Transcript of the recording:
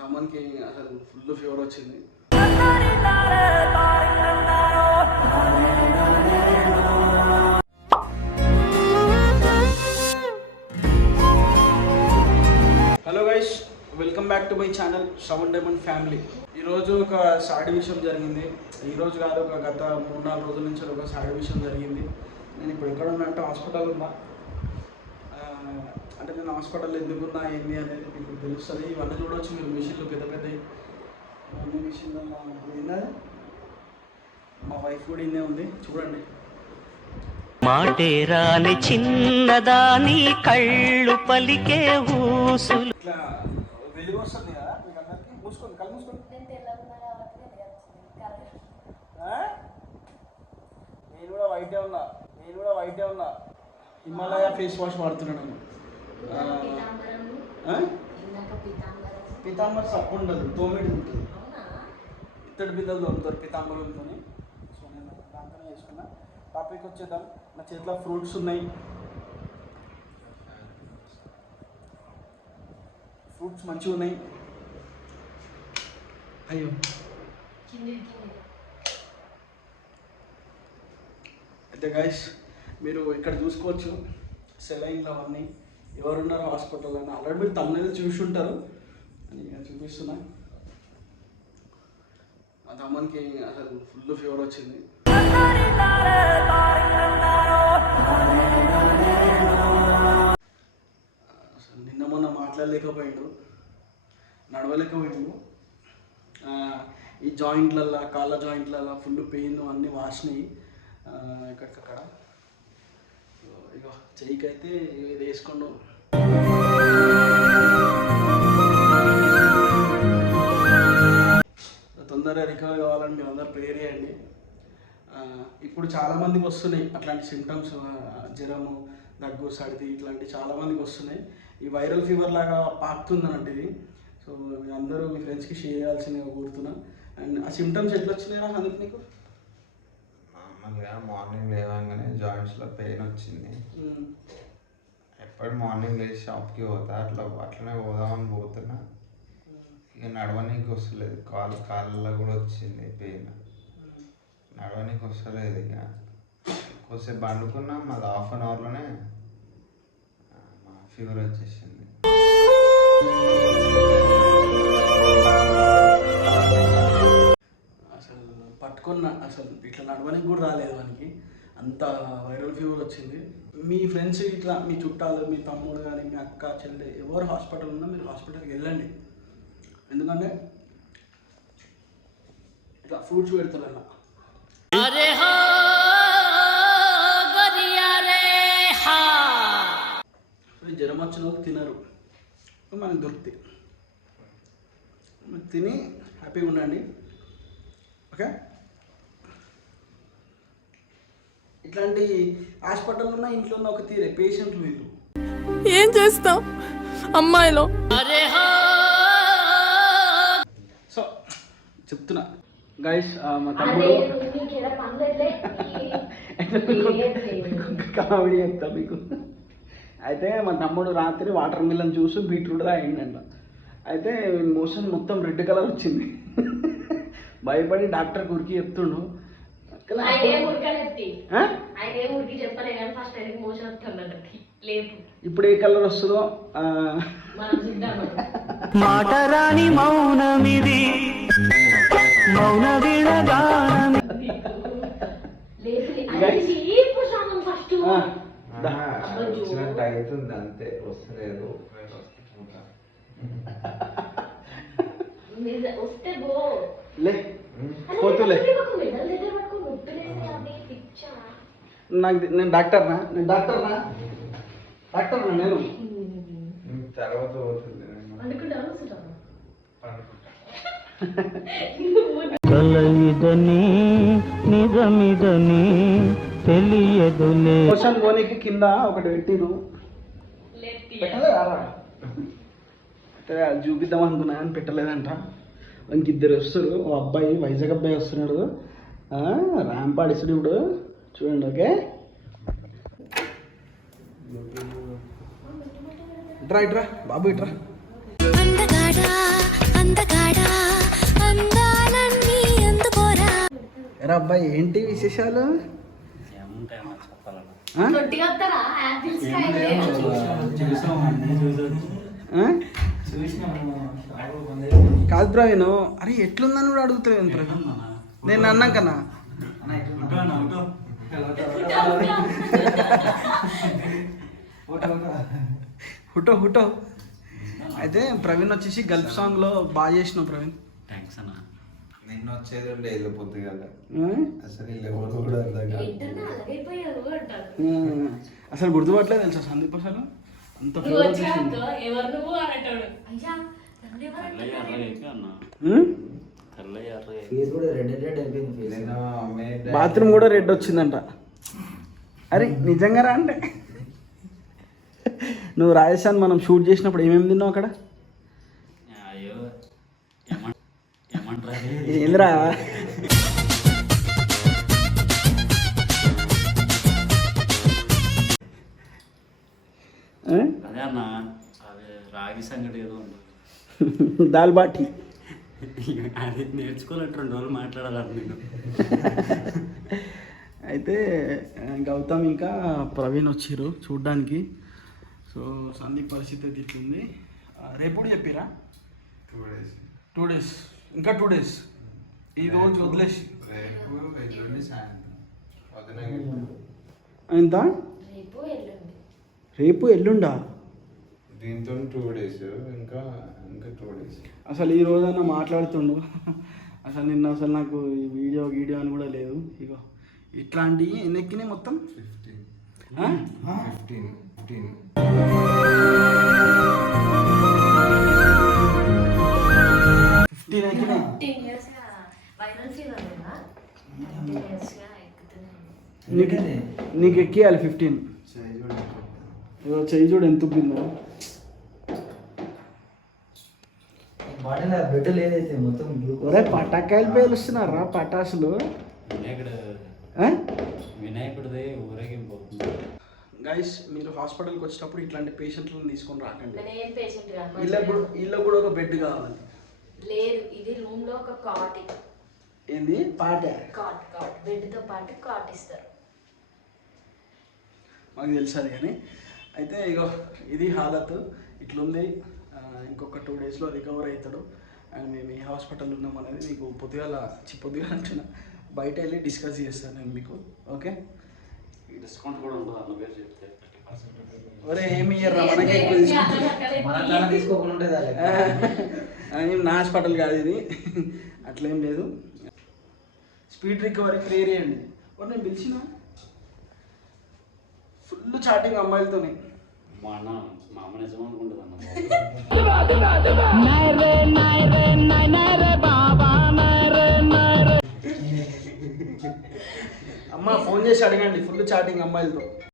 తమ్మునికి అసలు full fever వచ్చింది. Hello guys welcome back to my channel Shravan diamond family ఈరోజు ఒక సాడి విషయం జరిగింది. ఈరోజు కాదు ఒక గత మూడు నాలుగు రోజుల నుంచి ఒక సాడి విషయం జరిగింది. నేను ఇప్పుడు ఎక్కడ ఉన్నా అంటే హాస్పిటల్ ఉన్నా. అంటే నేను హాస్పిటల్ ఎందుకు ఉన్నా ఏంది అనేది మీకు తెలుస్తుంది. ఇవన్నీ చూడవచ్చు మీరు మిషన్లు పెద్ద పెద్ద అన్ని మిషన్లు ఏందా మా వైఫ్ కూడా ఇన్నే ఉంది. చూడండి. మాటేరాని చిన్నదాని కళ్ళు పలికే ఊసులు. ఇట్లా వెలుగు వస్తుంది కదా మీకు అందరికీ? మూసుకోండి కళ్ళు మూసుకోండి. నేను కూడా వైటే ఉన్నా. నేను కూడా వైటే ఉన్నా. హిమాలయ ఫేస్ వాష్ వాడుతున్నాను. పీతాంబరం. సప్పు ఉండదు తోమిడి ఉంటుంది అవునా? ఇత్తడి బిద్దలు తోముతారు పీతాంబరంతో సో నేను దాంతోనే చేసుకున్నా. టాపిక్ వచ్చేద్దాం. నా చేతిలో ఫ్రూట్స్ ఉన్నాయి. ఫ్రూట్స్ మంచిగా ఉన్నాయి. అయ్యో. కింది కింది అయితే గైస్ మీరు ఇక్కడ చూసుకోవచ్చు. సెలైన్లు అవన్నీ ఎవరున్నారు హాస్పిటల్ అని ఆల్రెడీ మీరు తమిళ చూసి ఉంటారు అని నేను చూపిస్తున్నా. మా తమ్మునికి అసలు ఫుల్ ఫీవర్ వచ్చింది. అసలు నిన్న మొన్న మాట్లాడలేకపోయిండు. నడవలేకపోయిండు. ఆ, ఈ జాయింట్లల్లో కాళ్ళ జాయింట్లల్లో ఫుల్ పెయిన్ అన్నీ వాసినాయి. ఎక్కడికక్కడ. ఇగో చెయ్యికి అయితే ఇది వేసుకున్నాం. తొందరగా రికవర్ కావాలని మేము అందరూ ప్రేర్ చేయండి. ఇప్పుడు చాలా మందికి వస్తున్నాయి అట్లాంటి సిమ్టమ్స్ జ్వరము దగ్గు సర్ది ఇట్లాంటి చాలా మందికి వస్తున్నాయి. ఈ వైరల్ ఫీవర్ లాగా పాకుతుంది అన్నట్టు ఇది. సో మీ అందరూ మీ ఫ్రెండ్స్కి షేర్ చేయాల్సిందిగా కోరుతున్నా. అండ్ ఆ సిమ్టమ్స్ ఎట్లా వచ్చినాయి అందుకు నీకు? మామూలుగా మార్నింగ్ లేవగానే జాయింట్స్లో పెయిన్ వచ్చింది. ఉమ్, ఎప్పుడు మార్నింగ్ లేచి షాప్కి పోతా అట్లా అట్లనే పోదామని పోతున్నా. ఇక నడవనీకి వస్తలేదు కాలు కాళ్ళలో కూడా వచ్చింది పెయిన్. నడవనీకి వస్తలేదు ఇక. కొద్దిసేపు పండుకున్నా మాది హాఫ్ అన్ అవర్లోనే మా ఫీవర్ వచ్చేసింది. పట్టుకున్న అసలు ఇట్లా నడవడానికి కూడా రాలేదు వానికి. అంత వైరల్ ఫీవర్ వచ్చింది. మీ ఫ్రెండ్స్ ఇట్లా మీ చుట్టాలు మీ తమ్ముడు కానీ మీ అక్క చెల్లె ఎవరు హాస్పిటల్ ఉన్నా మీరు హాస్పిటల్కి వెళ్ళండి. ఎందుకంటే ఇట్లా ఫ్రూట్స్ పెడతారు అలా జ్వరం వచ్చిన వాళ్ళు తినరు. మనకి దొరుకుతాయి. మీరు తిని హ్యాపీగా ఉండండి. ఓకే? ఇట్లాంటి హాస్పిటల్ ఉన్న ఇంట్లో ఉన్న ఒక తీరే పేషెంట్లు వీళ్ళు. ఏం చేస్తాం అమ్మాయిలో? అరే హో! సో చెప్తున్నా. గైస్ మా తమ్ముడు కామెడీ చెప్తా మీకు. అయితే మా తమ్ముడు రాత్రి వాటర్ మిల్లన్ జ్యూస్ బీట్రూట్ తాగిండంట. అయితే మోషన్ మొత్తం రెడ్ కలర్ వచ్చింది. భయపడి డాక్టర్ గురికి చెప్తుండు. ఇప్పుడు ఏ కలర్ వస్తుందో ఆ, మనం చూద్దాం మాటరాని మౌనమిది మౌన విడగానం. వచ్చినట్టు అవుతుంది అంతే వస్తలేదు. వస్తే పోతులే. నాకు నేను డాక్టర్నా? నేను డాక్టర్నా? డాక్టర్నా నేను? తర్వాత కలయిదని నిజమిదని తెలియదులే. మోషన్ పోనీకి కింద ఒకటి పెట్టిరు. అది చూపిద్దాం అనుకున్నా కానీ పెట్టలేదంట. ఇంకిద్దరు వస్తారు. ఓ అబ్బాయి వైజాగ్ అబ్బాయి వస్తున్నాడు. ర్యాంపాడ్ ఇసుడు ఇప్పుడు. చూడండి ఓకే ఇట్రా ఇట్రా బాబు ఇట్రా అబ్బాయి ఏంటి విశేషాలు? కాదు నేను. అరే ఎట్లుందని కూడా అడుగుతావు నేను అన్నాకన్నా హుటో హుటో అయితే ప్రవీణ్ వచ్చేసి గల్ఫ్ సాంగ్లో బాగా చేసినావు ప్రవీణ్ థ్యాంక్స్ అన్న నిన్న వచ్చేది ఉండే వెళ్ళి పొద్దుగాల? అసలు ఎవరు కూడా. అసలు గుర్తుపట్టలేదు తెలుసా సందీప్ అసలు అంత ఎవరు నువ్వు అయ్యా అన్న ఫేస్. కూడా రెడ్ రెడ్ అయిపోయింది ఫేస్. నేను మే డాడీ- బాత్రూమ్ కూడా రెడ్ వచ్చిందంట. అరే నిజంగా రా అంటే. నువ్వు రాజస్థాన్ మనం షూట్ చేసినప్పుడు ఏమేమి తిన్నావు అక్కడ? ఏంద్రా? అదే అన్న రాగి సంగటి ఏదో ఉంది. దాల్ బాటి. అది నేర్చుకోవాలంటే రెండు రోజులు మాట్లాడాలని నేను అయితే గౌతమ్ ఇంకా ప్రవీణ్ వచ్చిర్రు చూడ్డానికి. సో సందీప్ పరిస్థితి అయితే ఇట్లుంది. రేపు కూడా చెప్పిరా? Two days. టూ డేస్ ఇంకా టూ డేస్ ఈ రోజు వదిలేసి. ఎంత? రేపు ఎల్లుండి. రేపు ఎల్లుండా? దీంతో టూ డేస్ ఇంకా ఇంకా టూ డేస్ అసలు ఈ రోజన్నా మాట్లాడుతుండు. అసలు నిన్న అసలు నాకు ఈ వీడియో వీడియో అని కూడా లేదు. ఇగో ఇట్లాంటివి ఎన్ని ఎక్కినాయి మొత్తం? ఫిఫ్టీన్ ఆ? ఫిఫ్టీన్ ఫిఫ్టీన్ ఫిఫ్టీన్ ఎక్కినాయి నీకు నీకు ఎక్కియాలి ఫిఫ్టీన్ ఇగో చెయ్యి చూడు ఎంత ఉబ్బిందో బాడీలో బెడ్ లేదైతే మొత్తం గ్లూకోజ్ ఒరే పటాకాయలు పేలుస్తున్నారా పటాసులు? వినాయకుడు వినాయకుడిది ఊరేగింపు గైస్ మీరు హాస్పిటల్కి వచ్చినప్పుడు ఇట్లాంటి పేషెంట్లను తీసుకొని రాకండి. నేను ఏం పేషెంట్ వీళ్ళకి కూడా వీళ్ళకి కూడా ఒక బెడ్ కావాలి. లేదు ఇది రూమ్లో ఒక కాట్ ఏంది? పాట కాట్ కాట్ బెడ్తో పాటు కాట్ ఇస్తారు. మాకు తెలుసు అది కానీ. అయితే ఇగో ఇది హాలత్. ఇట్లుంది. ఇంకొక టూ డేస్లో రికవర్ అవుతాడు అండ్ మేము ఈ హాస్పిటల్ ఉన్నాం అనేది మీకు పొద్దుగాల చి పొద్దుగాల అంటున్నా. బయట వెళ్ళి డిస్కస్ చేస్తాను నేను మీకు ఓకే? డిస్కౌంట్ కూడా ఉంటుంది? పేరు చెప్తే. ఒరే ఏమి ఇయ్యరా మనకి ఎక్కువ తీసుకోకుండా నా హాస్పిటల్ కాదు ఇది. అట్లేం లేదు. స్పీడ్ రికవరీ క్లియర్ చేయండి నేను పిలిచిన? ఫుల్ చాటింగ్ అమ్మాయిలతోనే. మా అన్న మా అమ్మ నిజం అనుకుంటుంది అన్న అమ్మ ఫోన్ చేసి అడగండి ఫుల్ చాటింగ్ అమ్మాయిలతో.